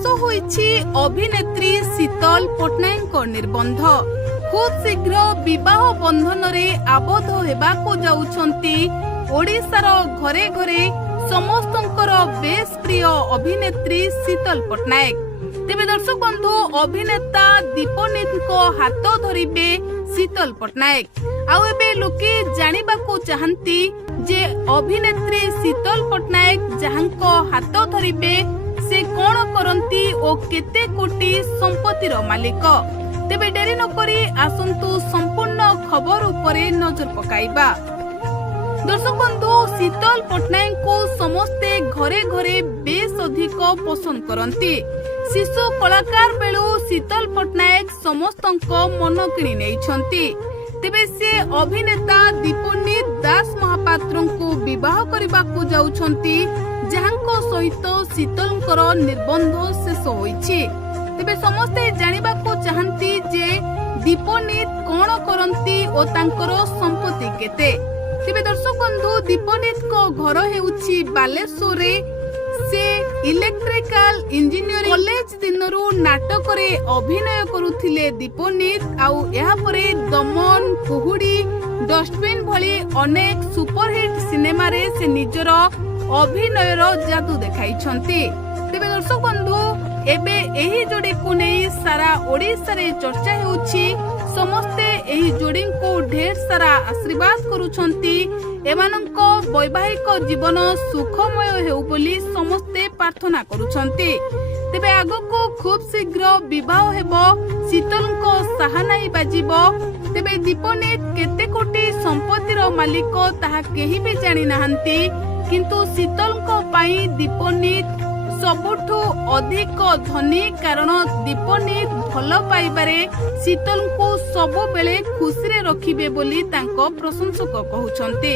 शेष होईछि अभिनेत्री शीतल पट्टनायक निर्बंध। खूब शीघ्र विवाह बंधन रे आबद्ध हेबाको जाउछंती ओडिशार घरे घरे समस्तंकर बेस प्रिय अभिनेत्री शीतल पट्टनायक। तेबे दर्शक बंधु अभिनेता दीपनीत को हाथ धरिबे शीतल पट्टनायक। आउ एबे लोके जानिबाको चाहंती जे अभिनेत्री शीतल पट्टनायक जहांको हाथ धरिबे से कोन करंती ओ केते कोटी संपत्तिर मालिक। तेबे डेरी नकरी आसंतु संपूर्ण खबर उपरे नजर पकाइबा। दर्शक बंधु शीतल पट्टनायक को समस्ते घरे घरे बेस अधिक पसंद करंती। शिशु कलाकार बेलू शीतल पट्टनायक समस्तंक मन किणी नेइछंती। तेबे से अभिनेता दीपनीत दास महापात्र को विवाह करबाकू जाउछंती जहांको सहित शीतलकर निर्बंध शेष होईछि। तेबे समस्ते जानिबाकू चाहंती जे दीपनीत कोन करंती ओ तांकर संपत्ति केते। तेबे दर्शक बंधु दीपनीत को घर हेउछि बालेश्वर रे। से इलेक्ट्रिकल इंजीनियरिंग कॉलेज दिनरू नाटक रे अभिनय करुथिले दीपनीत। आउ एहा परे दमन कुहुडी डस्टबिन भली अनेक सुपरहिट सिनेमा रे से निजर अभिनयर जादू देखाइछंती। तेबे दर्शक बंधु एबे एही जोड़ी को नै सारा ओडिसा रे चर्चा हेउछि। समस्ते एही जोड़ी को ढेर सारा आशीर्वाद करुछंती। एमानंको वैवाहिक जीवन सुखमय हेउ बोली समस्ते प्रार्थना करुछंती। तेबे आगको खूब शीघ्र विवाह हेबो शीतलको साहानाई बाजिबो। तेबे दीपनीत केते कोटी संपत्तिर मालिक ताहा केही भी जानि नाहंती। किंतु शीतलको पाई दीपनीत सबुठु अधिक धनी कारण दीपनीत भल पाइबारे शीतल को सब बेले खुशी रे रखिबे बोली तांको प्रशंसक कहउछंती।